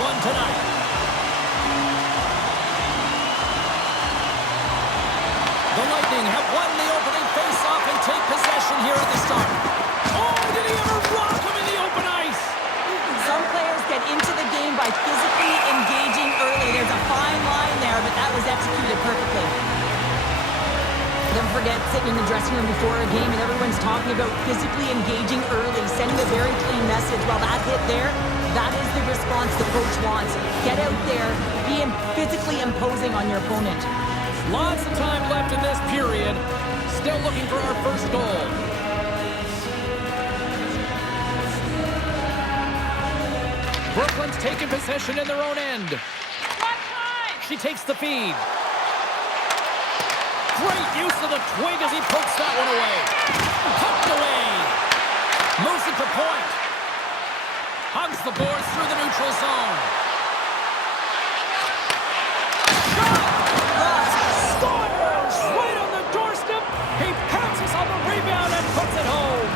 one tonight. The Lightning have won the opening face-off and take possession here at the start. Oh, did he ever rock him in the open ice? Some players get into the game by physically engaging early. There's a fine line there, but that was executed perfectly. Don't forget, sitting in the dressing room before a game and everyone's talking about physically engaging early, sending a very clean message. Well, that hit there, that is the response the coach wants. Get out there, be physically imposing on your opponent. Lots of time left in this period. Still looking for our first goal. Brooklyn's taking possession in their own end. She takes the feed. Great use of the twig as he pokes that one away. Tucked away. Moves it to point. Hugs the boards through the neutral zone. Scores! Right on the doorstep. He pounces on the rebound and puts it home.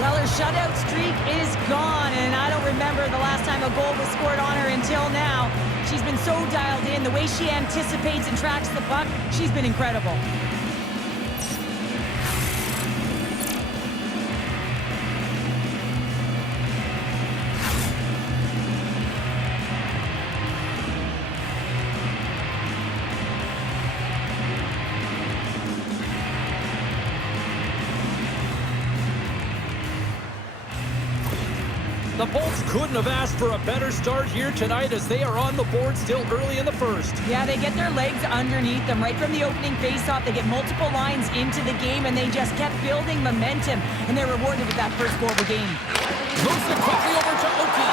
Well, her shutout streak is gone, and I don't remember the last time a goal was scored on her until now. She's been so dialed in. The way she anticipates and tracks the puck, she's been incredible. The Bolts couldn't have asked for a better start here tonight as they are on the board still early in the first. Yeah, they get their legs underneath them right from the opening faceoff. They get multiple lines into the game, and they just kept building momentum, and they're rewarded with that first goal of the game. Moves it quickly over to Oki.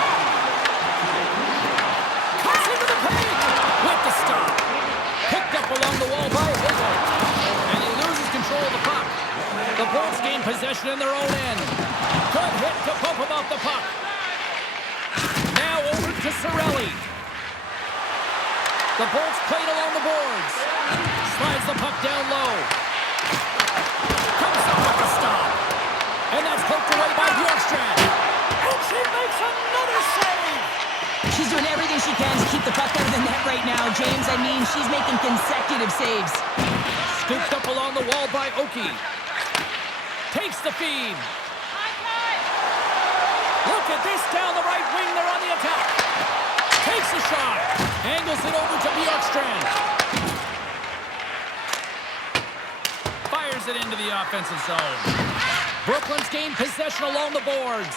Cuts into the paint with the stop. Picked up along the wall by Higgle. And he loses control of the puck. The Bolts gain possession in their own end. Good hit to bump him off the puck. Now over to Cirelli. The Bolts played along the boards. Slides the puck down low. Comes up with the stop. And that's poked away by Bjorkstrand. And she makes another save. She's doing everything she can to keep the puck out of the net right now, James. I mean, she's making consecutive saves. Scooped up along the wall by Oki. Takes the feed. Look at this down the right wing. They're on the attack. Takes a shot. Angles it over to Bjorkstrand. Fires it into the offensive zone. Brooklyn's gained possession along the boards.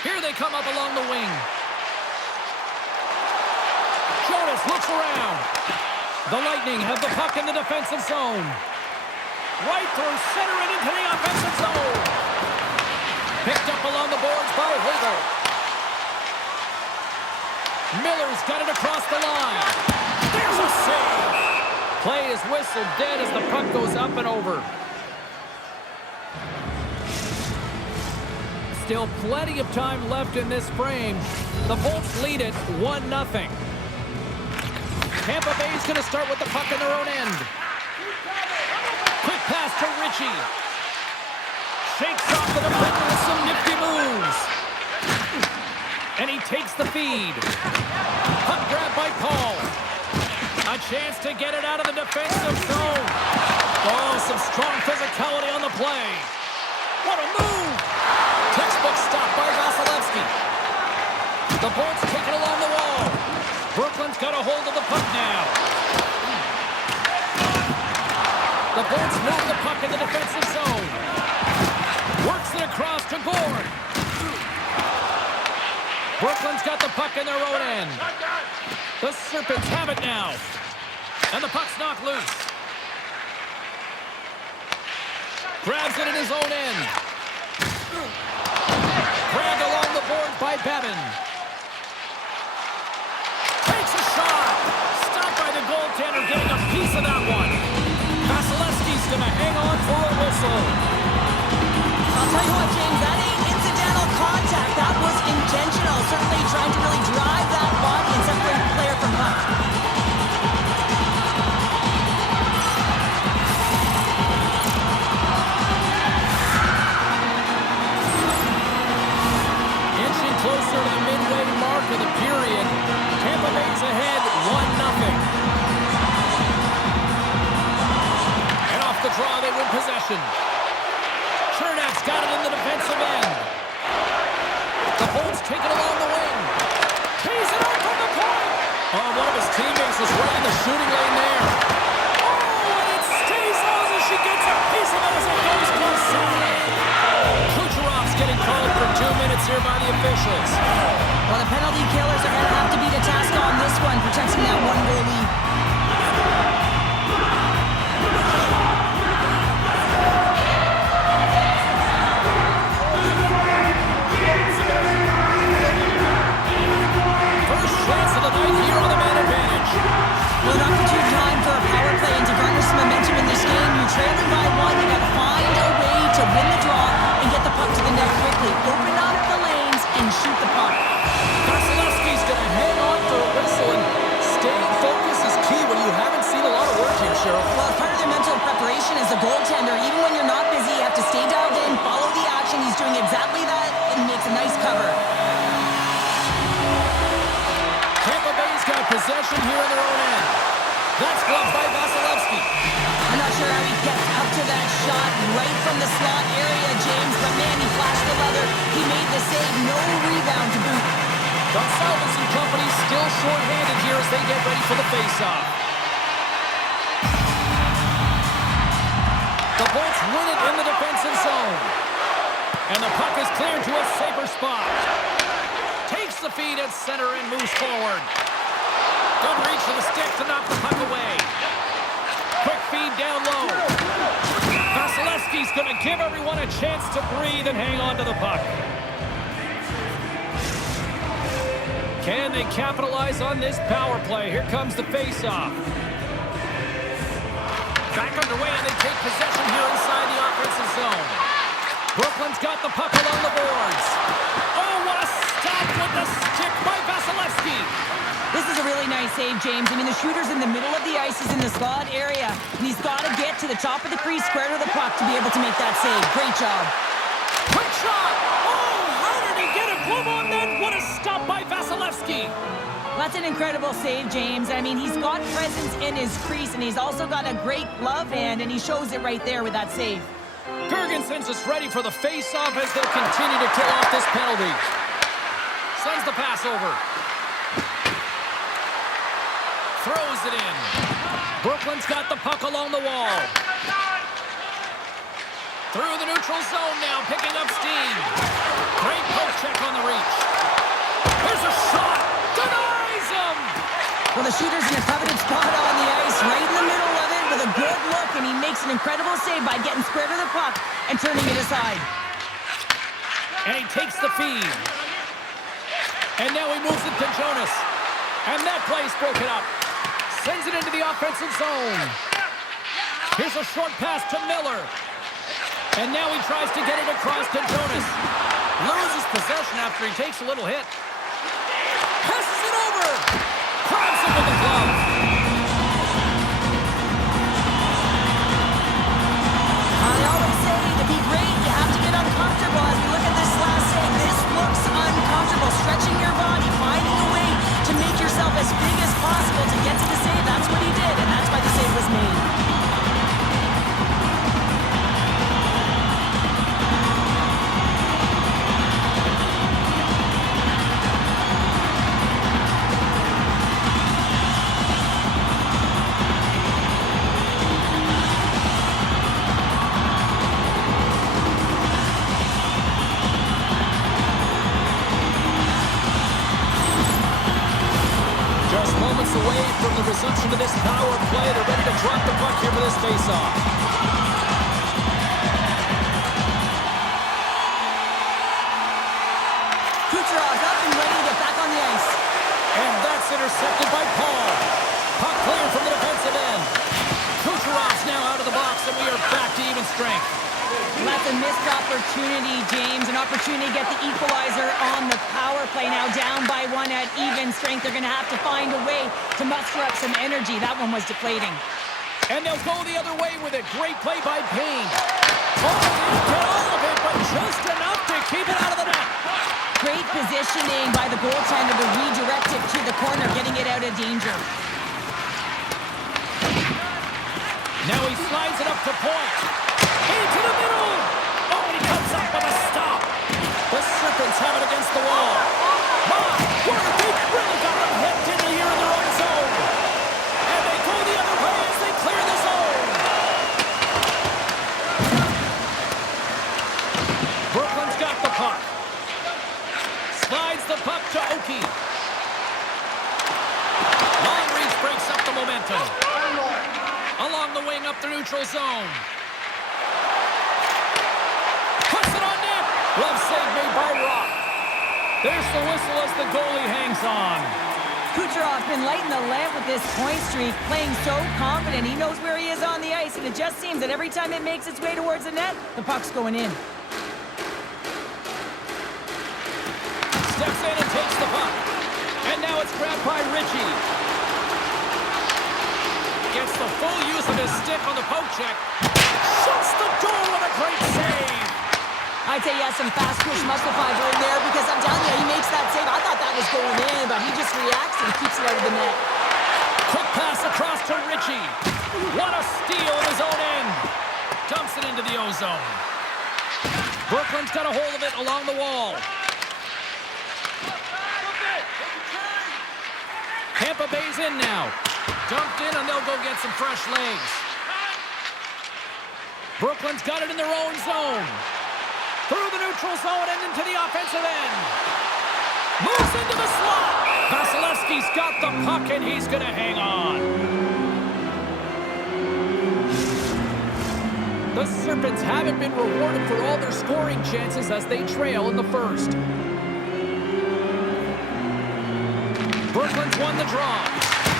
Here they come up along the wing. Jonas looks around. The Lightning have the puck in the defensive zone. Right through center and into the offensive zone. Picked up along the boards by Hagel. Miller's got it across the line. There's a save. Play is whistled dead as the puck goes up and over. Still plenty of time left in this frame. The Bolts lead it 1-0. Tampa Bay's going to start with the puck in their own end. Quick pass to Ritchie. Shakes off the defender with some nifty moves. And he takes the feed. Puck grab by Paul. A chance to get it out of the defensive zone. Oh, some strong physicality on the play. What a move. Textbook stop by Vasilevsky. The Bolts kick it along the wall. Brooklyn's got a hold of the puck now. The Bolts move the puck in the defensive zone. Works it across to Gord. Brooklyn's got the puck in their own end. The Serpents have it now. And the puck's knocked loose. Grabs it in his own end. Grabbed along the board by Babin. Takes a shot. Stopped by the goaltender, getting a piece of that one. Vasilevsky's going to hang on for a whistle. I'll tell you what, James, that ain't incidental contact. That was intentional. Certainly trying to really drive that body and separate the player from puck. draw, they win possession. Chernak's got it in the defensive end. The Bolts take it along the wing. Tees it out from the point. Oh, one of his teammates is right in the shooting lane there. Oh, and it stays out as she gets a piece of it as it goes close side. Kucherov's getting called for 2 minutes here by the officials. Well, the penalty killers are going to have to be the task on this one, protecting that one-goal lead. First chance of the night here on the man advantage. Well, an opportune time for a power play and to garner some momentum in this game. You're trailing by one. You got to find a way to win the draw and get the puck to the net quickly. Open up the lanes and shoot the puck. Vasilevsky's going to hang on for a whistle, and staying focused is key when you haven't seen a lot of work here, Cheryl. Well, part of their mental preparation as a goaltender, even when you're not busy, you have to stay dialed in, follow the action. He's doing exactly that and makes a nice cover. Tampa Bay's got possession here in their own end. That's blocked by Vasilevsky. I'm not sure how he gets up to that shot right from the slot area, James, but man, he flashed the leather. He made the save, no rebound to boot. Gonsalves and company still short-handed here as they get ready for the face-off. The Bolts win it in the defensive zone. And the puck is cleared to a safer spot. Takes the feed at center and moves forward. Good reach for the stick to knock the puck away. Quick feed down low. Vasilevsky's going to give everyone a chance to breathe and hang on to the puck. Can they capitalize on this power play? Here comes the face-off. Back underway, and they take possession here inside the offensive zone. Brooklyn's got the puck along the boards. Oh, what a stop with the stick by Vasilevsky. This is a really nice save, James. I mean, the shooter's in the middle of the ice. He's in the slot area, and he's got to get to the top of the crease, square to the puck to be able to make that save. Great job. Quick shot. Oh, how did he get a glove on that? What a stop by Vasilevsky. That's an incredible save, James. I mean, he's got presence in his crease, and he's also got a great glove hand, and he shows it right there with that save. Gergensen's is ready for the face-off as they'll continue to kill off this penalty. Sends the pass over. Throws it in. Brooklyn's got the puck along the wall. Through the neutral zone now, picking up steam. Great post check on the reach. There's a shot. Denies him. Well, the shooter's in a coveted spot on the ice, right in the middle of it with a good look, and he makes an incredible save by getting square to the puck and turning it aside. And he takes the feed. And now he moves it to Jonas. And that play's broken up. Sends it into the offensive zone. Here's a short pass to Miller. And now he tries to get it across to Jonas. Loses possession after he takes a little hit. Passes it over. Grabs it with the glove. I always say, to be great, you have to get uncomfortable. As we look at this last save, this looks uncomfortable. Stretching your body, finding a way to make yourself as big as possible to get to the save. That's what he did, and that's why the save was made. Away from the resumption of this power play. They're ready to drop the puck here for this face-off. Kucherov's up and ready to get back on the ice. And that's intercepted by Paul. Puck cleared from the defensive end. Kucherov's now out of the box, and we are back to even strength. That's a missed opportunity, James. An opportunity to get the equalizer on the power play. Now down by one at even strength. They're going to have to find a way to muster up some energy. That one was deflating. And they'll go the other way with it. Great play by Payne. Oh, they didn't get all of it, but just enough to keep it out of the net. Great positioning by the goaltender to redirect it to the corner, getting it out of danger. Now he slides it up to point. Into the middle. Oh, and he comes up with a stop. The Serpents have it against the wall. My word, they've really got them hemmed in here in their own zone. And they go the other way as they clear the zone. Brooklyn's got the puck. Slides the puck to Oki. Long reach breaks up the momentum. Along the wing up the neutral zone. Puts it on net. Glove save made by Rock. There's the whistle as the goalie hangs on. Kucherov been lighting the lamp with this point streak, playing so confident. He knows where he is on the ice, and it just seems that every time it makes its way towards the net, the puck's going in. Steps in and takes the puck. And now it's grabbed by Ritchie. Gets the full use of his stick on the poke check. Shuts the door with a great save. I'd say he has some fast push muscle fiber in there because I'm telling you, he makes that save. I thought that was going in, but he just reacts and keeps it out of the net. Quick pass across to Ritchie. What a steal of his own end. Dumps it into the O-zone. Brooklyn's got a hold of it along the wall. Tampa Bay's in now. Dumped in, and they'll go get some fresh legs. Brooklyn's got it in their own zone. Through the neutral zone and into the offensive end. Moves into the slot. Vasilevsky's got the puck, and he's going to hang on. The Serpents haven't been rewarded for all their scoring chances as they trail in the first. Brooklyn's won the draw.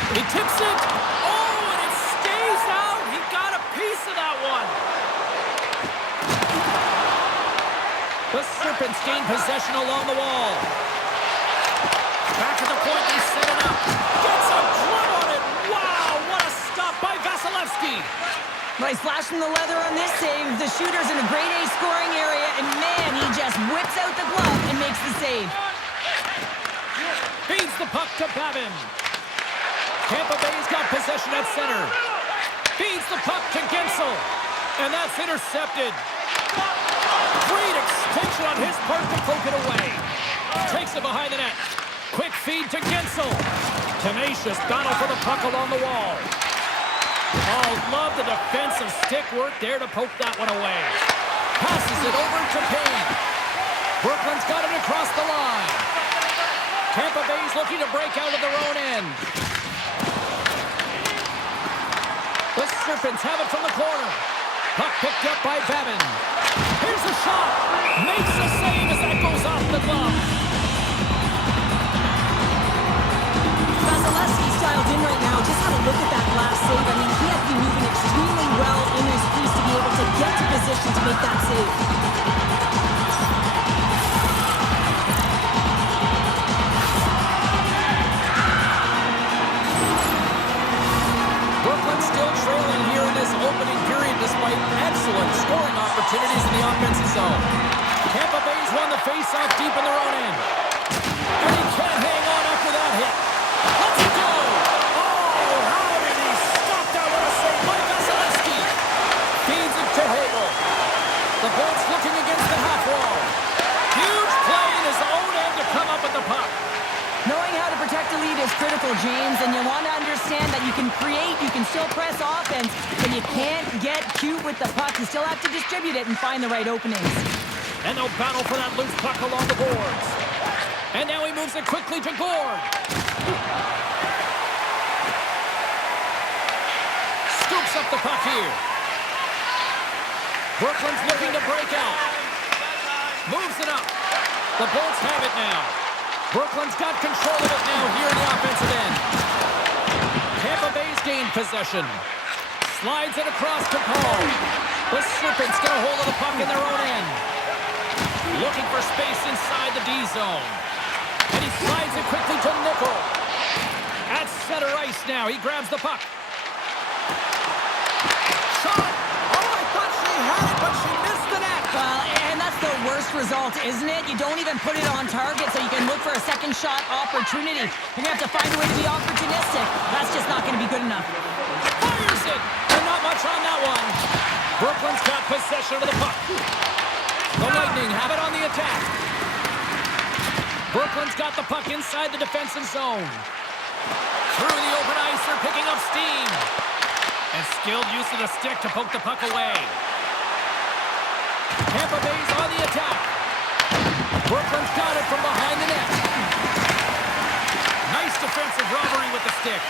He tips it. Oh, and it stays out. He got a piece of that one. The Serpents gain possession along the wall. Back at the point, they set it up. Gets a glove on it. Wow, what a stop by Vasilevsky. Nice flash from the leather on this save. The shooter's in a grade A scoring area, and man, he just whips out the glove and makes the save. Feeds the puck to Babin. Tampa Bay's got possession at center. Feeds the puck to Gensel. And that's intercepted. Great extension on his part to poke it away. Takes it behind the net. Quick feed to Gensel. Tenacious battle for the puck along the wall. Oh, love the defensive stick work there to poke that one away. Passes it over to Payne. Brooklyn's got it across the line. Tampa Bay's looking to break out of their own end. The Serpents have it from the corner. Puck picked up by Babin. Here's a shot. Makes the save as that goes off the glove. Vasilevsky's dialed in right now. Just had a look at that last save. I mean, he has been moving extremely well in his crease to be able to get to position to make that save. Still trailing here in this opening period despite excellent scoring opportunities in the offensive zone. Tampa Bay's won the face-off deep in their own end. And he can't hang on after that hit. Let's go! Oh, how did he stop that with a save by Vasilevsky? Feeds it to Hagel. The Bolts looking against the half wall. Huge play in his own end to come up with the puck. Knowing how to protect a lead is critical, James, and you want to understand that you can create, you can still press offense, but you can't get cute with the puck. You still have to distribute it and find the right openings. And they'll battle for that loose puck along the boards. And now he moves it quickly to Gord. Scoops up the puck here. Brooklyn's looking to break out. Moves it up. The Bolts have it now. Brooklyn's got control of it now here in the offensive end. Tampa Bay's gained possession. Slides it across to Paul. The Serpents get a hold of the puck in their own end. Looking for space inside the D zone. And he slides it quickly to Nickel. At center ice now. He grabs the puck. Shot! Oh, I thought she had it, but she missed the net. Well, and that's the worst result, isn't it? You don't even put it on target so you can look for a second shot opportunity. You're going to have to find a way to be opportunistic. That's just not going to be good enough. Fires it! And not much on that one. Brooklyn's got possession of the puck. The Lightning have it on the attack. Brooklyn's got the puck inside the defensive zone. Through the open ice, they're picking up steam. And skilled use of the stick to poke the puck away. Tampa Bay's on the attack. Brooklyn's got it from behind the net. Nice defensive robbery with the stick.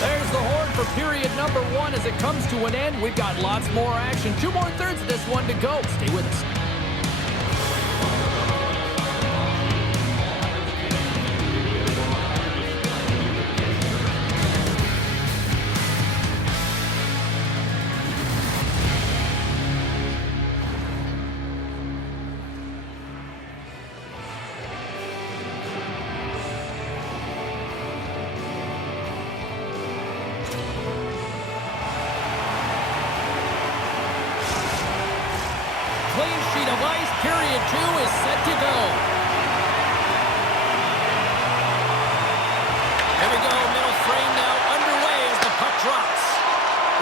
There's the horn for period number 1 as it comes to an end. We've got lots more action. 2 more thirds of this one to go. Stay with us. Clean sheet of ice. Period 2 is set to go. Here we go. Middle frame now underway as the puck drops.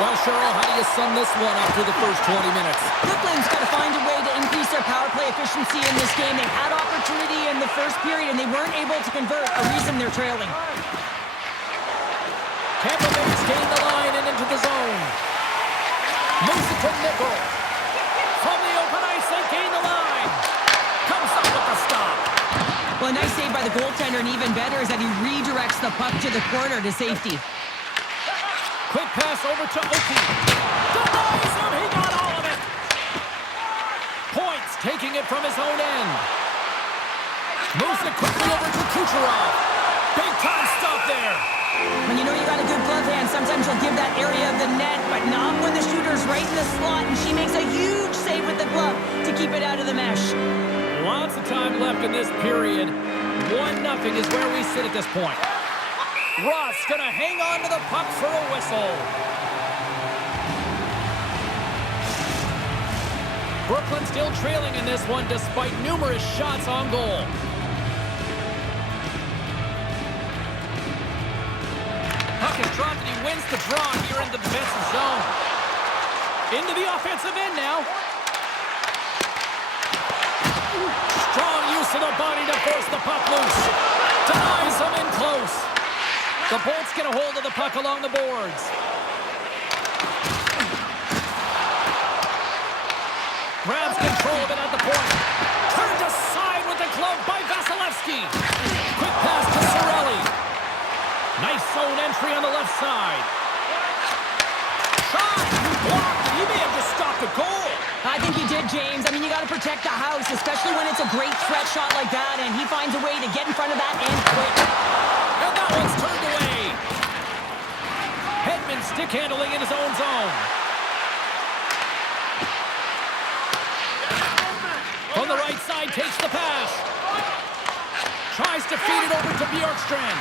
Well, Cheryl, how do you sum this one up through the first 20 minutes? Brooklyn's got to find a way to increase their power play efficiency in this game. They had opportunity in the first period, and they weren't able to convert, a reason they're trailing. Tampa Bay's gained the line and into the zone. Moves it to Nickel. From the open ice, they gain the line. Comes up with the stop. Well, a nice save by the goaltender, and even better is that he redirects the puck to the corner to safety. Quick pass over to Oki. Denies him. He got all of it. Points taking it from his own end. Moves it quickly over to Kucherov. Big time stop there. When you know you got a good glove hand, sometimes you'll give that area of the net, but not when the shooter's right in the slot, and she makes a huge save with the glove to keep it out of the mesh. Lots of time left in this period. 1-0 is where we sit at this point. Ross gonna hang on to the puck for a whistle. Brooklyn still trailing in this one despite numerous shots on goal. Puck is dropped and he wins the draw here in the defensive zone. Into the offensive end now. Strong use of the body to force the puck loose. Denies him in close. The Bolts get a hold of the puck along the boards. Grabs control of it at the point. Turned aside with the glove by Vasilevsky. Quick pass to Cirelli. Nice zone entry on the left side. Shot! Blocked! He may have just stopped a goal. I think he did, James. I mean, you got to protect the house, especially when it's a great threat shot like that, and he finds a way to get in front of that and quick. And that one's turned away. Hedman stick handling in his own zone. From the right side, takes the pass. Tries to feed it over to Bjorkstrand.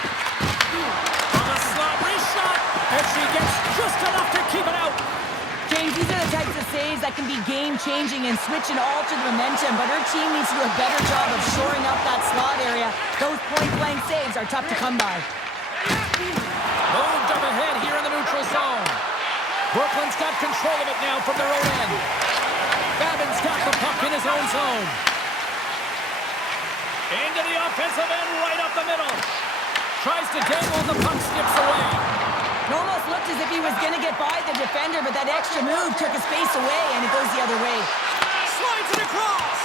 On a slot wrist shot, and she gets just enough to keep it out. James, these are the types of saves that can be game-changing and switch and alter the momentum, but her team needs to do a better job of shoring up that slot area. Those point-blank saves are tough to come by. Moved up ahead here in the neutral zone. Brooklyn's got control of it now from their own end. Babin's got the puck in his own zone. Into the offensive end, right up the middle. Tries to dangle, and the puck skips away. It almost looked as if he was going to get by the defender, but that extra move took his face away, and it goes the other way. Slides it across.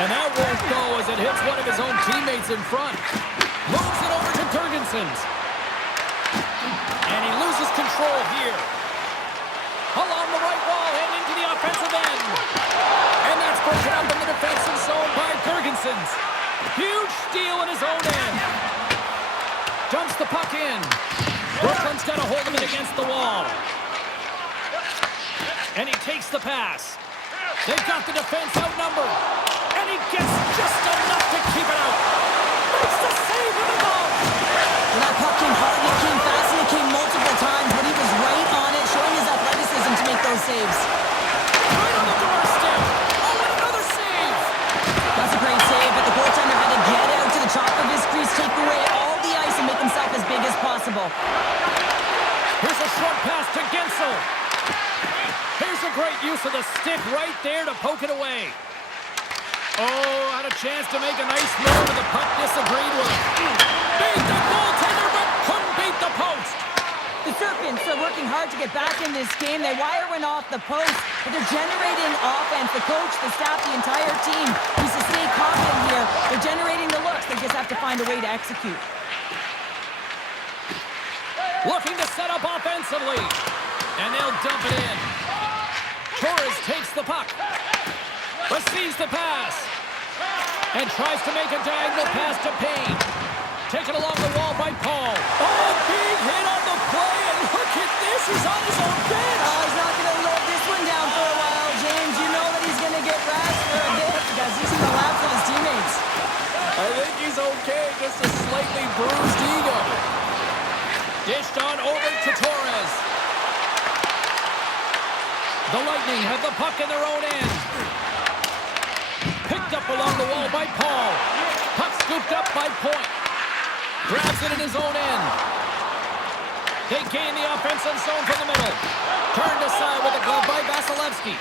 And that won't go as it hits one of his own teammates in front. Moves it over to Gergensons. And he loses control here. Along the right wall, and into the offensive end. And that's broken up in the defensive zone by Gergensons. Huge steal in his own end. Dumps the puck in. Brooklyn's got a hold of it against the wall. And he takes the pass. They've got the defense outnumbered. And he gets just enough to keep it out. Makes the save with the ball. Well, that puck came hard, and it came fast, and it came multiple times, but he was right on it, showing his athleticism to make those saves. Right on the doorstep. Oh, and another save. That's a great save, but the goaltender had to get out to the top of his crease, take away all the ice, and make himself as big as great use of the stick right there to poke it away. Oh, had a chance to make a nice move, and the puck disagreed with it. Beat the goaltender, but couldn't beat the post. The Serpents are working hard to get back in this game. They wire one off the post, but they're generating offense. The coach, the staff, the entire team needs to stay confident here. They're generating the looks. They just have to find a way to execute. Looking to set up offensively, and they'll dump it in. Torres takes the puck, receives the pass, and tries to make a diagonal pass to Payne. Taken along the wall by Paul. Oh, big hit on the play, and look at this, he's on his own bench. Oh, he's not going to live this one down for a while, James. You know that he's going to get rashed for a bit because he's in the laps of his teammates. I think he's okay, just a slightly bruised ego. Dished on over to Torres. The Lightning have the puck in their own end. Picked up along the wall by Paul. Puck scooped up by Point. Grabs it in his own end. They gain the offensive zone from the middle. Turned aside with a glove by Vasilevsky.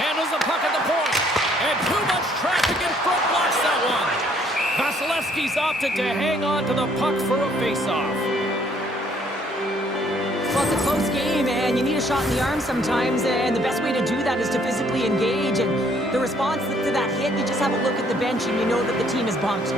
Handles the puck at the point. And too much traffic in front blocks that one. Vasilevsky's opted to hang on to the puck for a face-off. Well, it's a close game, and you need a shot in the arm sometimes, and the best way to do that is to physically engage. And the response to that hit, you just have a look at the bench, and you know that the team is bumped.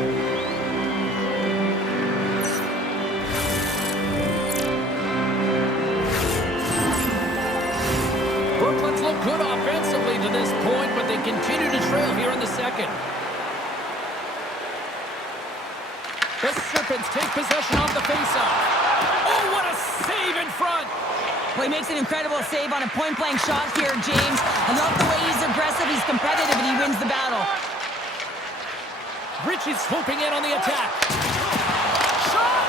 Brooklyn's looked good offensively to this point, but they continue to trail here in the second. The Serpents take possession off the faceoff. Oh, what a save in front! Well, he makes an incredible save on a point-blank shot here, James. I love the way he's aggressive, he's competitive, and he wins the battle. Ritchie's swooping in on the attack. Shot!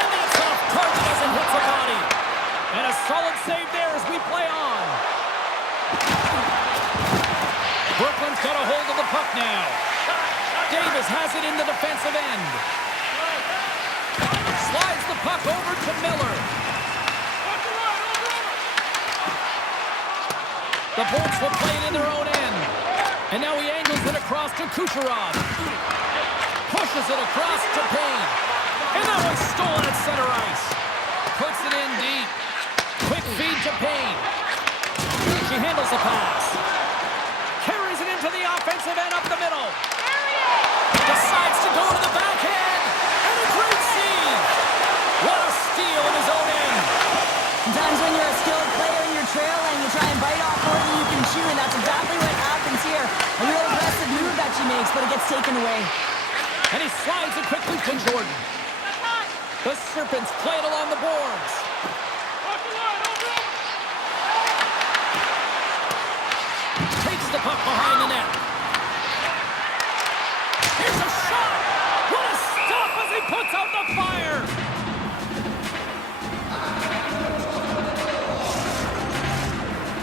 And that's off target as it hits the body. And a solid save there as we play on. Brooklyn's got a hold of the puck now. Davis has it in the defensive end. Slides the puck over to Miller. The Bolts will play it in their own end. And now he angles it across to Kucherov. Pushes it across to Payne. And that one's stolen at center ice. Puts it in deep. Quick feed to Payne. She handles the pass. Carries it into the offensive end up the middle. Decides to go to the backhand. And a great save. What a steal in his own end. Sometimes when you're a skilled player and you're trailing, you try and bite off more than you can chew, and that's exactly what happens here. A real aggressive move that she makes, but it gets taken away. And he slides it quickly to Jordan. The Serpents play it along the boards. Takes the puck behind the net. Here's a shot! What a stop as he puts out the fire!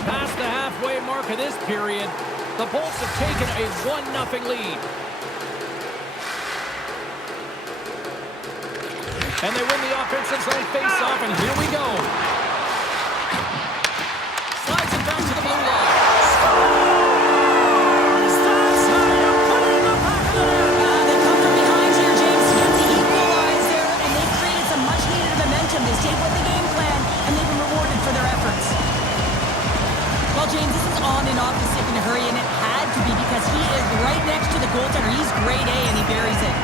Past the halfway mark of this period, the Bolts have taken a 1-0 lead. And they win the offensive zone face-off, and here we go. Slides it back to the blue line. They come from behind here, James, to get the equalizer, and they've created some much-needed momentum. They stayed with the game plan, and they've been rewarded for their efforts. Well, James, this is on and off the stick in a hurry, and it had to be because he is right next to the goaltender. He's grade A, and he buries it.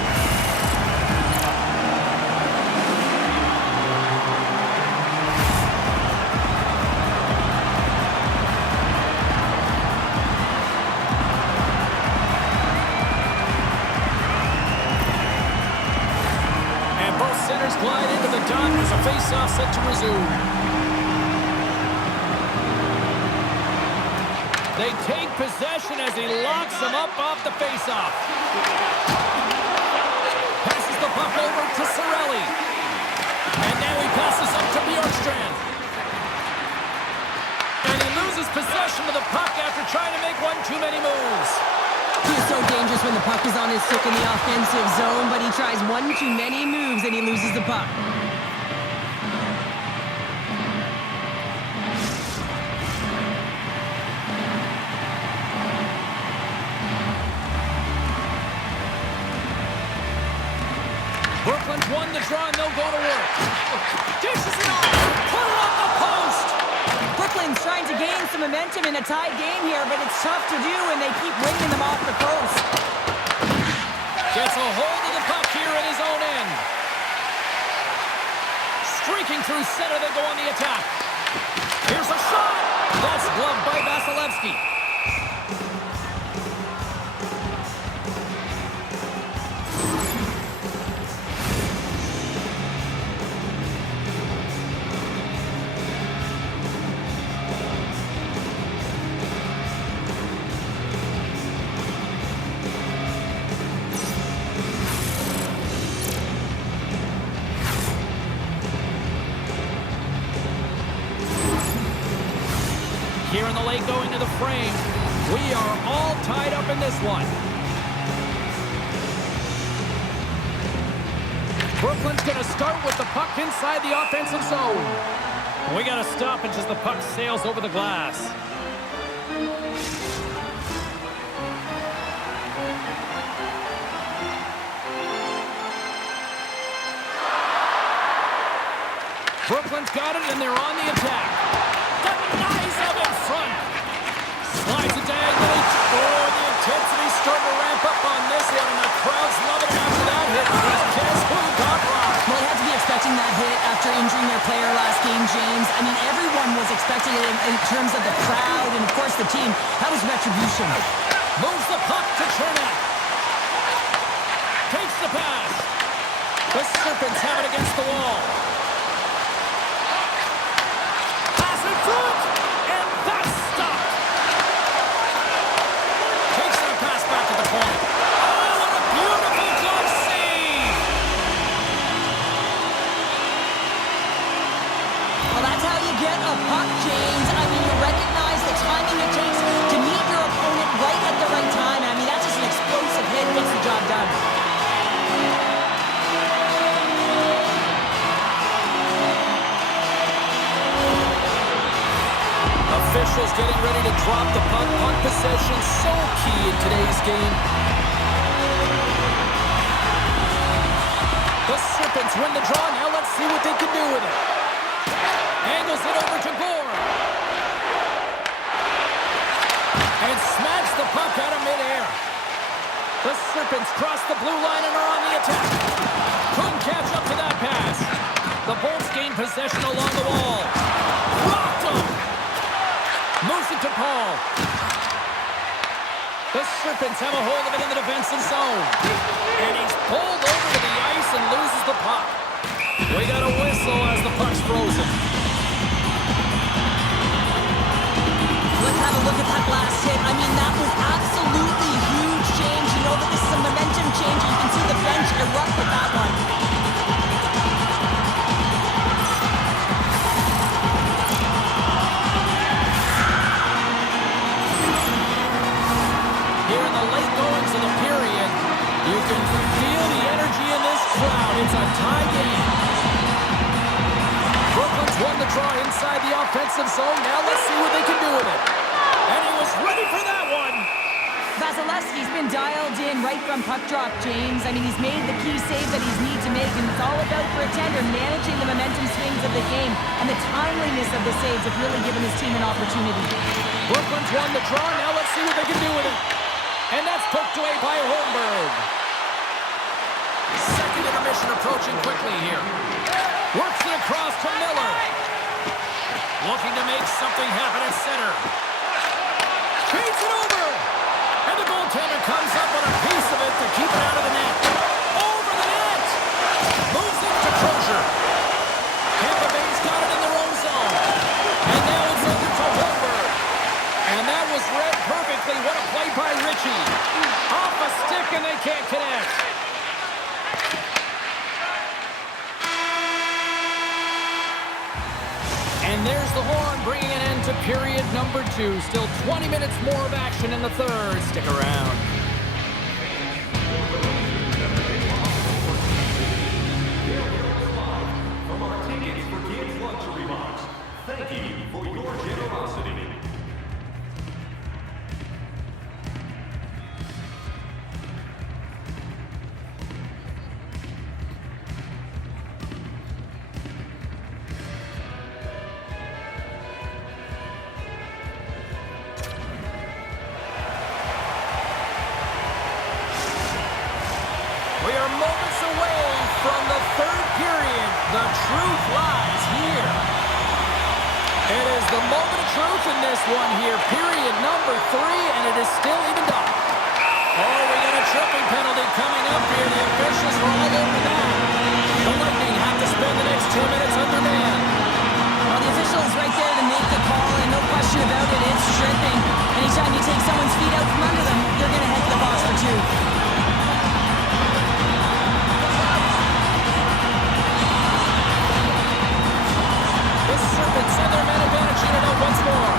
Glide into the dot as a face-off set to resume. They take possession as he locks them up off the face-off. Passes the puck over to Cirelli. And now he passes up to Bjorkstrand. And he loses possession of the puck after trying to make one too many moves. He is so dangerous when the puck is on his stick in the offensive zone, but he tries one too many moves and he loses the puck. won the draw, and they'll go to work. Dishes it off. Put it on the post. Brooklyn's trying to gain some momentum in a tied game here, but it's tough to do, and they keep winning them off the post. Gets a hold of the puck here at his own end. Streaking through center, they go on the attack. Here's a shot. That's gloved by Vasilevsky. Here in the late going to the frame. We are all tied up in this one. Brooklyn's going to start with the puck inside the offensive zone. We got to stop it as the puck sails over the glass. Brooklyn's got it, and they're on the attack. Slides it diagonally. Oh, the intensity's starting to ramp up on this one, and the crowd's loving it after that hit. Guess who got rocked? Well, they had to be expecting that hit after injuring their player last game, James. I mean, everyone was expecting it in terms of the crowd and, of course, the team. That was retribution. Moves the puck to Chernak. Takes the pass. The Serpents have it against the wall. Pass in front, and that's stopped. Back to the point. Oh, what a beautiful glove save! Well, that's how you get a puck, James. I mean, you recognize the timing it takes to meet your opponent right at the right time. I mean, that's just an explosive hit. Gets the job done. Officials getting ready to drop the puck. Puck possession so key in today's game. The Serpents win the draw. Now let's see what they can do with it. Angles it over to Gore. And smacks the puck out of midair. The Serpents cross the blue line and are on the attack. Couldn't catch up to that pass. The Bolts gain possession along the wall. Rocked him. Moves it to Paul. The Serpents have a hold of it in the defensive zone. And he's pulled over to the ice and loses the puck. We got a whistle as the puck's frozen. Let's have a look at that last hit. I mean, that was absolutely huge change. You know that this is a momentum changer. You can see the bench erupt with that one. Here in the late goings of the period, you can feel the energy in this crowd. It's a tie game. Brooklyn's won the draw inside the offensive zone. Now let's see what they can do with it. And he was ready for that one. Vasilevsky's been dialed in right from puck drop, James. I mean, he's made the key save that he's need to make, and it's all about for a tender managing the momentum swings of the game, and the timeliness of the saves have really given his team an opportunity. Brooklyn's won the draw. Now let's see what they can do with it. And that's poked away by Holmberg. Second intermission approaching quickly here. Works it across to Miller. Looking to make something happen at center. Feeds it over. And the goaltender comes up with a piece of it to keep it out of the net. Over the net. Moves it to Crozier. Tampa Bay's got it in their own zone. And now it's over to Holmberg. And that was read perfectly. What a play by Ritchie. Off a stick and they can't connect. And there's the horn bringing an end to period number 2. Still 20 minutes more of action in the third. Stick around. From our Tickets for Kids luxury box, thank you for your generosity. The truth lies here. It is the moment of truth in this one here. Period number 3, and it is still evened up. Oh, we got a tripping penalty coming up here. The officials are all over that. The Lightning have to spend the next 2 minutes under man. Well, the official is right there to make the call, and no question about it, it's tripping. Anytime you take someone's feet out from under them, you're going to head to the box for 2. The Serpents and their man advantage unit out once more.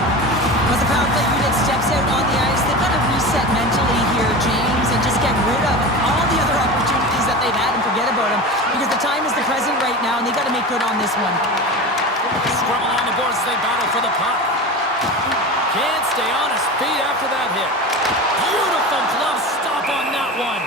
As the power play unit steps out on the ice, they've got to reset mentally here, James, and just get rid of all the other opportunities that they've had and forget about them. Because the time is the present right now, and they got to make good on this one. Scrum along the boards as they battle for the puck. Can't stay on his feet after that hit. Beautiful glove stop on that one.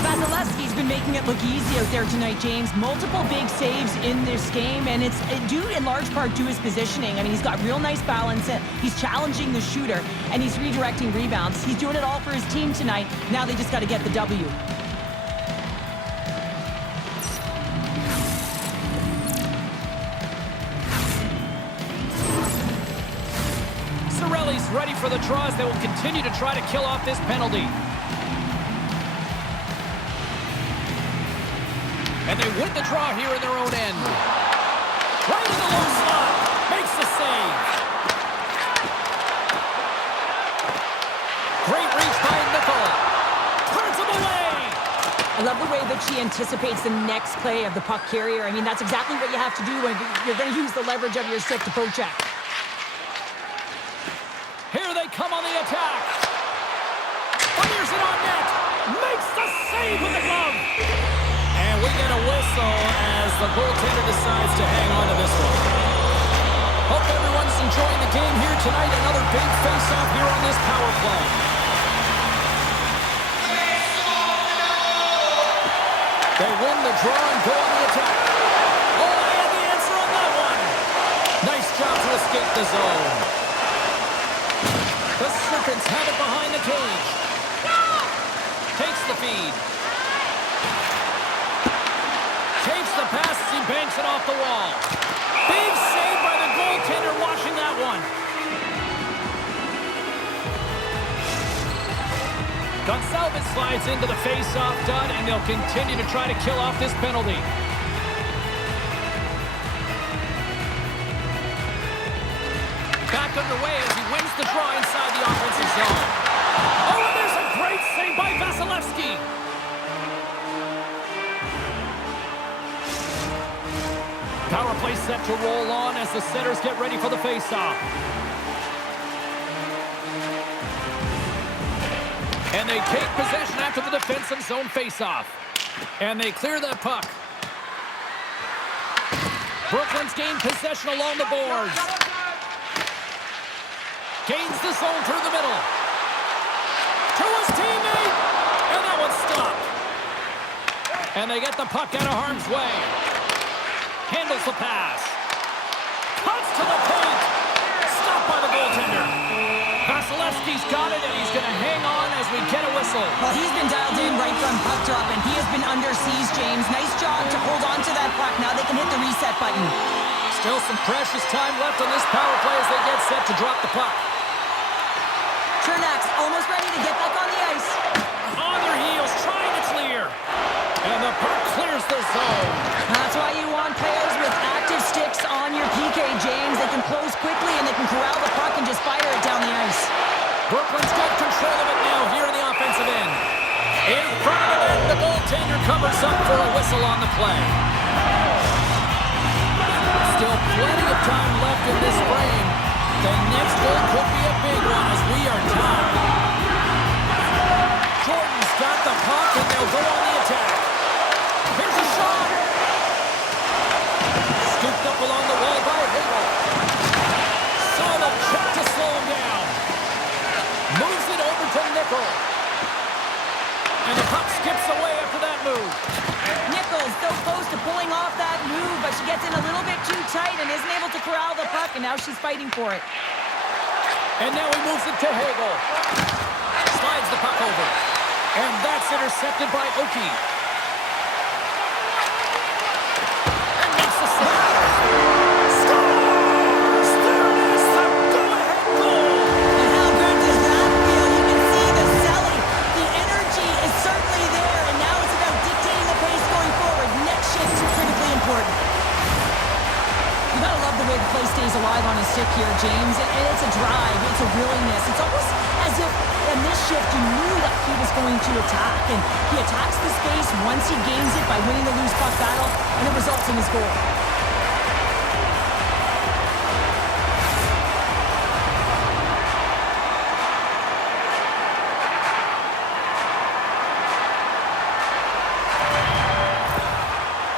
Vasilevsky's been making it look easy out there tonight, James. Multiple big saves in this game, and it's due in large part to his positioning. I mean, he's got real nice balance. He's challenging the shooter, and he's redirecting rebounds. He's doing it all for his team tonight. Now they just got to get the W. Cirelli's ready for the draws. They will continue to try to kill off this penalty. And they win the draw here in their own end. Right in the low slot. Makes the save. Great reach by Nickel. Turns him away. I love the way that she anticipates the next play of the puck carrier. I mean, that's exactly what you have to do when you're going to use the leverage of your stick to poke check. Here they come on the attack. Fires it on net. Makes the save with the glove. And we get a whistle as the goaltender decides to hang on to this one. Hope everyone's enjoying the game here tonight. Another big face-off here on this power play. They win the draw and go on the attack. Oh, they had the answer on that one. Nice job to escape the zone. The Serpents have it behind the cage. Takes the feed. Takes the pass as he banks it off the wall. Big save by the goaltender watching that one. Gonsalves slides into the face-off dot, and they'll continue to try to kill off this penalty. Back underway as he wins the draw inside the offensive zone. Oh, and there's a great save by Vasilevsky. Power play set to roll on as the setters get ready for the face-off. And they take possession after the defensive zone face-off. And they clear that puck. Brooklyn's gained possession along the boards. Gains the zone through the middle. To his teammate. And that one's stopped. And they get the puck out of harm's way. Handles the pass. Cuts to the paint. Stopped by the goaltender. Vasilevsky's got it, and he's going to hang on as we get a whistle. Well, he's been dialed in right from puck drop, and he has been under siege, James. Nice job to hold on to that puck. Now they can hit the reset button. Still some precious time left on this power play as they get set to drop the puck. Chernak's almost ready to get back on the ice. On their heels, trying to clear. And the puck clears the zone. That's why you want players with active sticks on your PK, James. They can close quickly and they can corral the puck and just fire it down the ice. Brooklyn's got control of it now here in the offensive end. In front of it, the goaltender covers up for a whistle on the play. Still plenty of time left in this frame. The next goal could be a big one as we are tied. Jordan's got the puck and they'll go on the attack. Here's a shot. Scooped up along the wall by Hagel. Solid check to slow him down. Moves it over to Nickel. And the puck skips away after that move. Nichols so close to pulling off that move, but she gets in a little bit too tight and isn't able to corral the puck, and now she's fighting for it. And now he moves it to Hagel. Slides the puck over. And that's intercepted by Oki. And makes the save. Scores! There it is, the go-ahead goal! And how good does that feel? You can see the selling. The energy is certainly there, and now it's about dictating the pace going forward. Next shift is critically important. You gotta love the way the play stays alive on his stick here, James. And it's a drive, it's a willingness. It's almost as if in this shift you knew that he was going to attack. And he attacks the space once he gains it by winning the loose puck battle, and it results in his goal.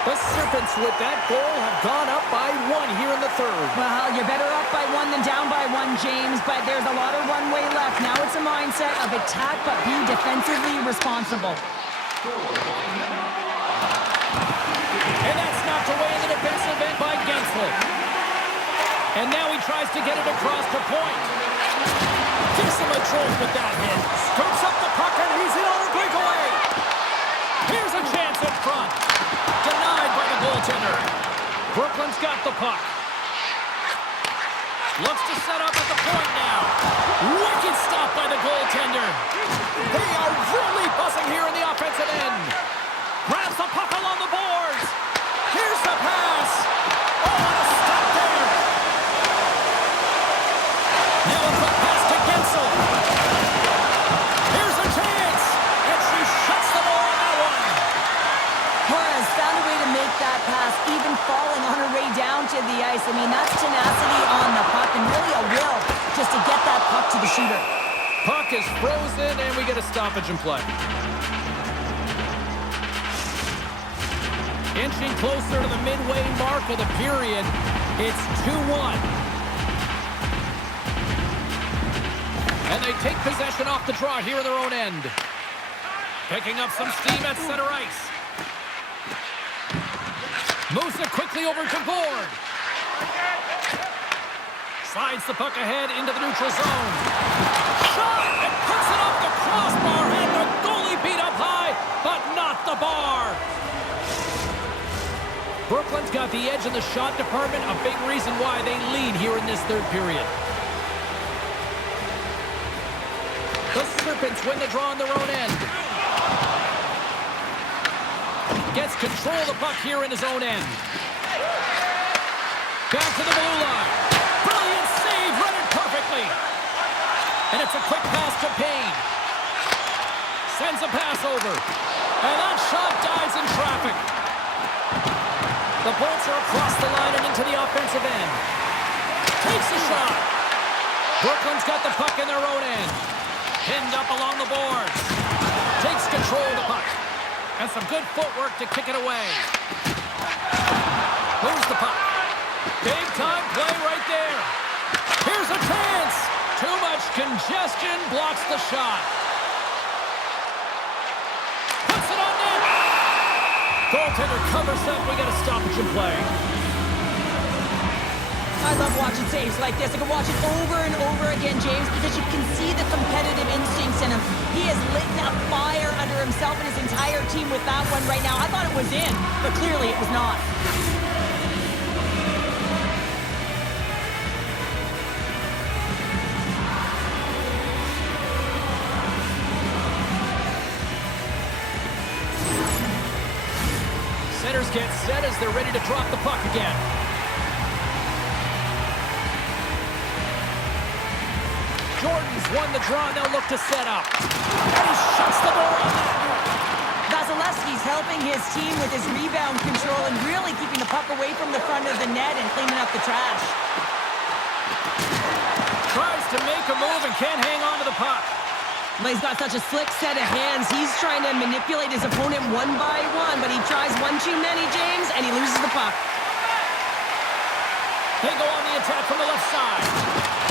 The Serpents with that goal have gone up by 1 here in the third. Well, you're better up by 1 than down by 1, James, but there's a lot of runway left. Now it's a mindset of attack, but be defensively responsible. And that's knocked away in the defensive end by Gensel. And now he tries to get it across to point. Gives him a jolt with that hit. Scoops up the puck and he's in on a breakaway. Here's a chance in front. Denied by the goaltender. Brooklyn's got the puck. Looks to set up at the point now. Wicked stop by the goaltender. They are really buzzing here in the offensive end. Grabs the puck along the boards. Here's the pass. Oh, what a stop there. Now a quick pass to Gensel. Here's a chance. And she shuts the door on that one. Torres found a way to make that pass, even falling on her way down to the ice. I mean, that's tenacity on the puck and really a will just to get that puck to the shooter. Puck is frozen, and we get a stoppage in play. Inching closer to the midway mark of the period, it's 2-1. And they take possession off the draw here in their own end. Picking up some steam at center ice. Moves it quickly over to Gord. Slides the puck ahead into the neutral zone. Shot! And puts it off the crossbar, and the goalie beat up high, but not the bar. Brooklyn's got the edge in the shot department, a big reason why they lead here in this third period. The Serpents win the draw on their own end. Gets control of the puck here in his own end. Back to the blue line. Brilliant save, read it perfectly. And it's a quick pass to Payne. Sends a pass over. And that shot dies in traffic. The Bolts are across the line and into the offensive end. Takes a shot. Brooklyn's got the puck in their own end. Pinned up along the boards. Takes control of the puck. And some good footwork to kick it away. Moves the puck. Big time play right there. Here's a chance. Too much congestion blocks the shot. Puts it on net. Goaltender covers up. We got a stoppage in play. I love watching saves like this. I can watch it over and over again, James, because you can see the competitive instincts in him. He has lit that fire under himself and his entire team with that one right now. I thought it was in, but clearly it was not. Centers get set as they're ready to drop the puck again. Jordan's won the draw, and they'll look to set up. And he shuts the door on that. Vasilevsky's helping his team with his rebound control and really keeping the puck away from the front of the net and cleaning up the trash. Tries to make a move and can't hang on to the puck. But he's got such a slick set of hands. He's trying to manipulate his opponent one by one, but he tries one too many, James, and he loses the puck. They go on the attack from the left side.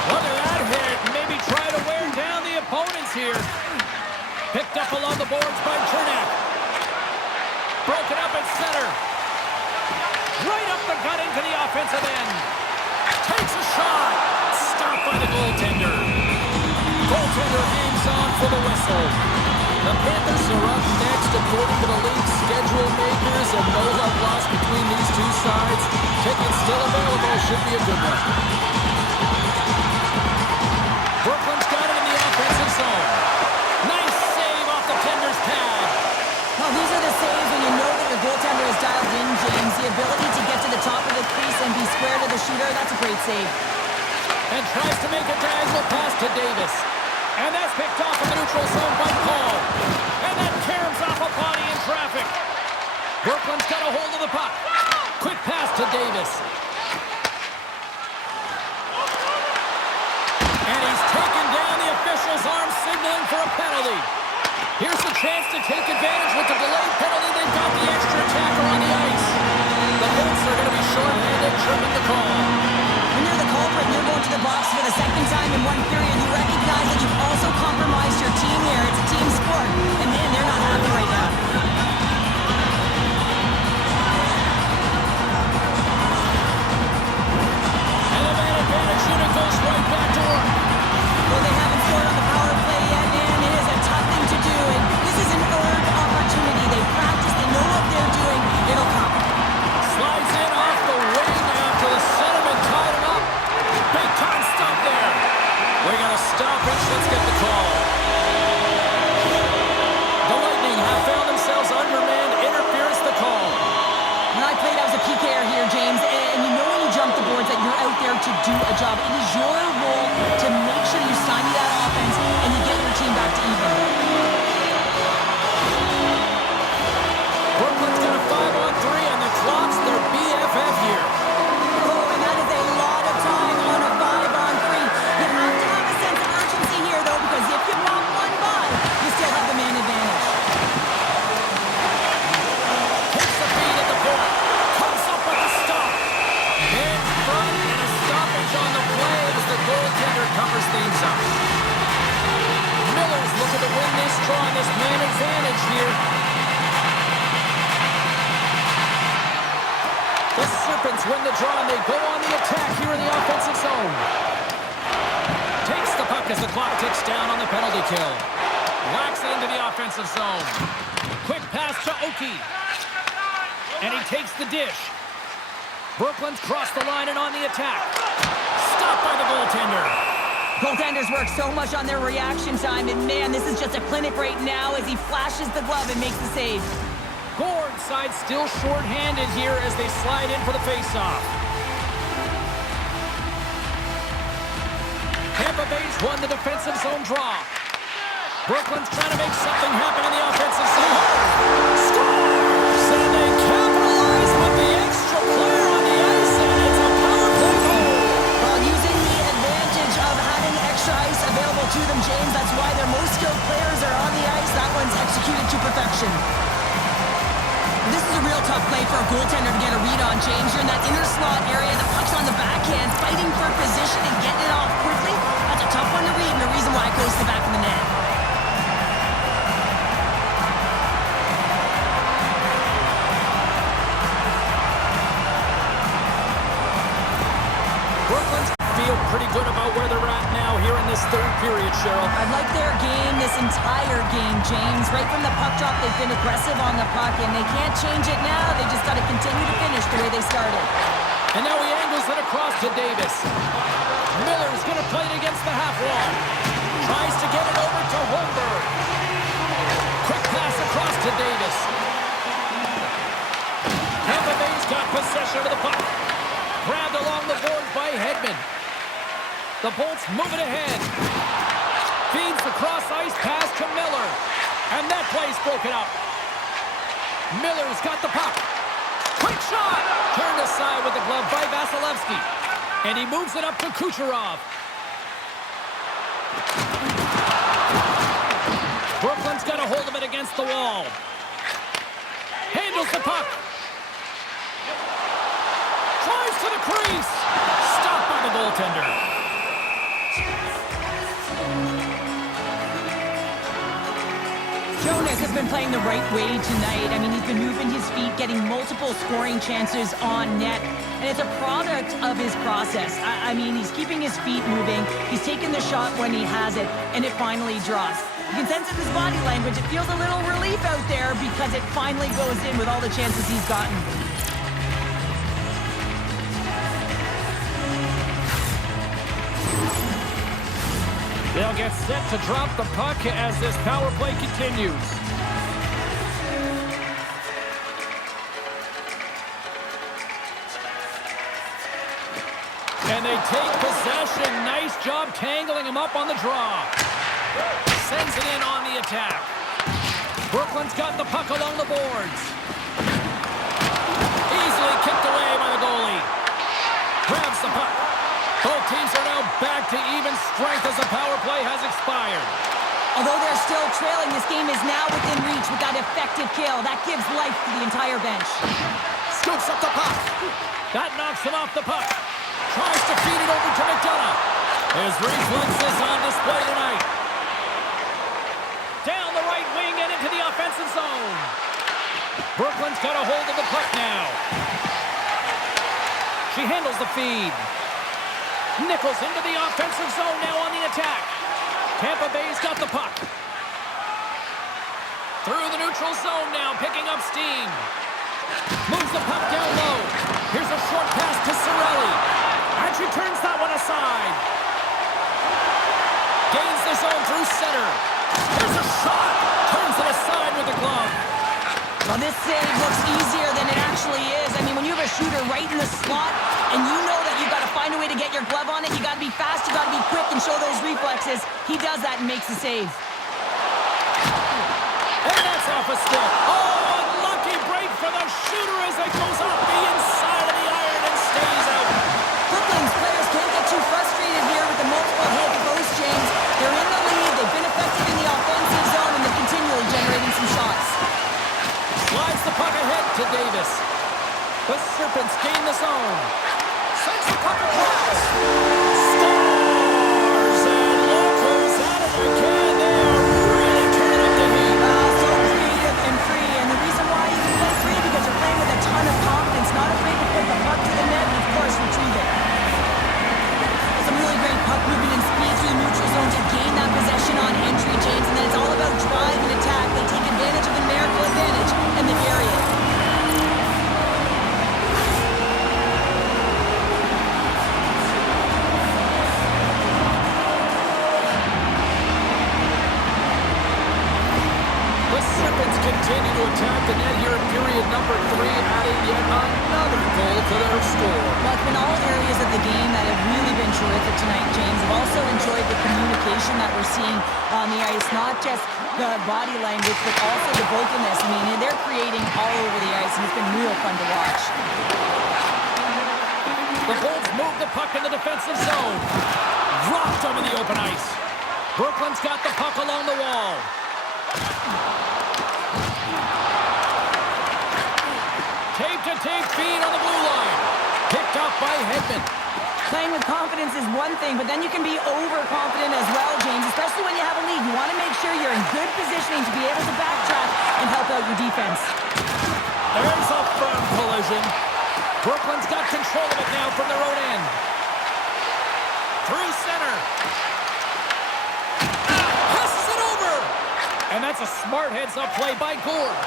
Look at that hit. Maybe try to wear down the opponents here. Picked up along the boards by Chernak. Broken up at center. Right up the gut into the offensive end. Takes a shot. Stopped by the goaltender. Goaltender hangs on for the whistle. The Panthers are up next according to the league schedule makers, and no love lost between these two sides. Tickets still available. Should be a good one. Brooklyn's got it in the offensive zone. Nice save off the tender's pad. Well, these are the saves when you know that your goaltender is dialed in, James. The ability to get to the top of the crease and be square to the shooter, that's a great save. And tries to make a diagonal pass to Davis. And that's picked off in the neutral zone by Paul. And that caroms off a body in traffic. Brooklyn's got a hold of the puck. Quick pass to Davis. And he's taken down the official's arm, signaling for a penalty. Here's the chance to take advantage with the delayed penalty. They've got the extra attacker on the ice. The Bolts are going to be short-handed, tripping the call. When you're the culprit and you're going to the box for the second time in one period, you recognize that you've also compromised your team here. It's a team sport. And man, they're not happy right now. And the man advantage unit goes right back to work. Well, they haven't scored on the power play yet, man. It is a tough thing to do. And this is an earned opportunity. They practice. They know what they're doing. It'll come. Slides in off the wing after the centerman tied him up. Big time stop there. We got a stoppage. Let's get the call. The Lightning have found themselves undermanned. Interference the call. When I played, I was a PKer here, James. And you know when you jump the boards that you're out there to do a job. It is your role to make sure you sign that offense and you get your team back to even. Brooklyn's got a 5-on-3 and the clock's their BFF here. Oh, and that is a lot of time on a 5-on-3. You have to have a sense of urgency here, though, because if you pop one by, you still have the man advantage. Takes the feed at the point. Comes up with a stop. In front and a stoppage on the play as the goaltender covers things up. Miller's looking to win this draw on this man advantage here. The Serpents win the draw and they go on the attack here in the offensive zone. Takes the puck as the clock ticks down on the penalty kill. Whacks it into the offensive zone. Quick pass to Oki. And he takes the dish. Brooklyn's crossed the line and on the attack. Stopped by the goaltender. Goaltenders work so much on their reaction time, and man, this is just a clinic right now as he flashes the glove and makes the save. Gord side still short-handed here as they slide in for the face-off. Tampa Bay's won the defensive zone draw. Brooklyn's trying to make something happen in the offensive zone. Scores! And they capitalize with the extra player on the ice, and it's a power play goal. While using the advantage of having extra ice available to them, James, that's why their most skilled players are on the ice. That one's executed to perfection. This is a real tough play for a goaltender to get a read on, James. You're in that inner slot area, the puck's on the backhand, fighting for position and getting it off quickly. That's a tough one to read, and the reason why it goes to the back of the net. Brooklyn's feel pretty good about where they're at now here in this third period, Cheryl. I like their game this entire game, James. Right from the puck drop, they've been aggressive on the puck, and they can't change it now. They just got to continue to finish the way they started. And now he angles it across to Davis. Miller's going to play it against the half wall. Tries to get it over to Holmberg. Quick pass across to Davis. Tampa Bay's got possession of the puck. Grabbed along the boards by Hedman. The Bolts move it ahead. Feeds the cross ice pass to Miller. And that play's broken up. Miller's got the puck. Quick shot! Turned aside with the glove by Vasilevsky. And he moves it up to Kucherov. Brooklyn's got a hold of it against the wall. Handles the puck. Drives to the crease. Stopped by the goaltender. Jonas has been playing the right way tonight. I mean, he's been moving his feet, getting multiple scoring chances on net, and it's a product of his process. I mean, he's keeping his feet moving. He's taking the shot when he has it, and it finally drops. You can sense in his body language. It feels a little relief out there because it finally goes in with all the chances he's gotten. They'll get set to drop the puck as this power play continues. And they take possession. Nice job tangling him up on the draw. Sends it in on the attack. Brooklyn's got the puck along the boards. Easily kicked away by the goalie. Grabs the puck. Both teams are now back to even strength as the power play has expired. Although they're still trailing, this game is now within reach with that effective kill. That gives life to the entire bench. Scoops up the puck. That knocks him off the puck. Tries to feed it over to McDonough. His reflexes on display tonight. Down the right wing and into the offensive zone. Brooklyn's got a hold of the puck now. She handles the feed. Nichols into the offensive zone now on the attack. Tampa Bay's got the puck. Through the neutral zone now, picking up steam. Moves the puck down low. Here's a short pass to Cirelli. And she turns that one aside. Gains the zone through center. There's a shot. Turns it aside with the glove. Well, this save looks easier than it actually is. I mean, when you have a shooter right in the slot and you know that you've got to find a way to get your glove on it, you got to be fast, you got to be quick and show those reflexes. He does that and makes the save. And that's off a stick. Oh, unlucky break for the shooter as it goes off the inside of the iron and stays out. Brooklyn's players can't get too frustrated here with the multiple head post, James. They're in the lead, they've been effective in the offensive zone, and they're continually generating some shots. Slides the puck ahead to Davis. The Serpents gain the zone. Sends the puck across. Stars and locals at it again. They are really turning up the heat. So creative and free, and the reason why you can play free because you're playing with a ton of confidence, not afraid to put the puck to the net and, of course, retrieve it. Some really great puck movement and speed through the neutral zone to gain that possession on entry, James, and then it's all about drive and attack. They take advantage of the numerical advantage and then carry it. The Serpents continue to attack the net here in period number 3, adding yet another goal to their score. Well, it's been all areas of the game that have really been terrific tonight, James. I've also enjoyed the communication that we're seeing on the ice, not just the body language, but also the vocalness. I mean, they're creating all over the ice, and it's been real fun to watch. The Bulls move the puck in the defensive zone. Dropped over the open ice. Brooklyn's got the puck along the wall. Tape-to-tape feed on the blue line. Picked up by Hedman. Playing with confidence is one thing, but then you can be overconfident as well, James, especially when you have a lead. You want to make sure you're in good positioning to be able to backtrack and help out your defense. There's a firm collision. Brooklyn's got control of it now from their own end. Through center. Passes it over. And that's a smart heads-up play by Gourde.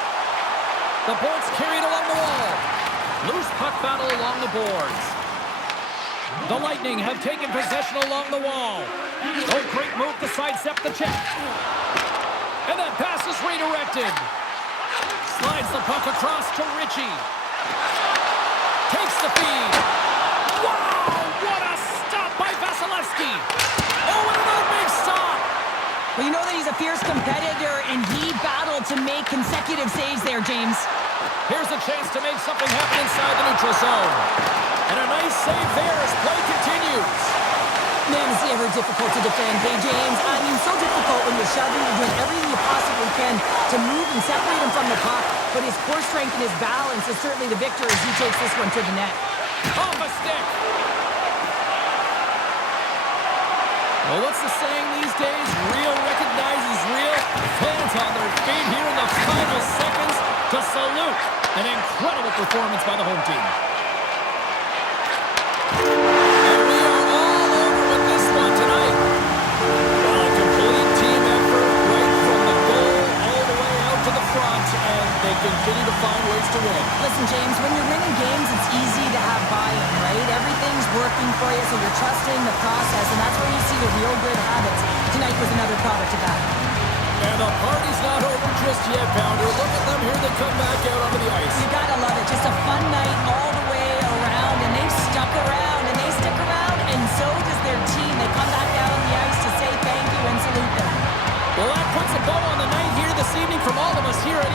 The Bolts carry it along the wall. Loose puck battle along the boards. The Lightning have taken possession along the wall. Oh, great move to sidestep the check. And that pass is redirected. Slides the puck across to Ritchie. Takes the feed. Wow, what a stop by Vasilevsky. Oh, and another big stop. Well, you know that he's a fierce competitor, and he battled to make consecutive saves there, James. Here's a chance to make something happen inside the neutral zone. And a nice save there as play continues. Man, is he ever difficult to defend. Hey, James, I mean, so difficult when you're shoving, you're doing everything you possibly can to move and separate him from the puck. But his core strength and his balance is certainly the victor as he takes this one to the net. Off a stick. Well, what's the saying these days? Real recognizes real. Fans on their feet here in the final seconds to salute an incredible performance by the home team. And we are all over with this one tonight. Well, a complete team effort right continue to find ways to win. Listen, James, when you're winning games, it's easy to have buy-in, right? Everything's working for you, so you're trusting the process, and that's where you see the real good habits. Tonight was another product of that. And the party's not over just yet, Pounder. Look at them here. They come back out onto the ice. You gotta love it. Just a fun night all the way around, and they've stuck around, and they stick around, and so does their team. They come back out on the ice to say thank you and salute them. Well, that puts a bow on the night here this evening from all of us here at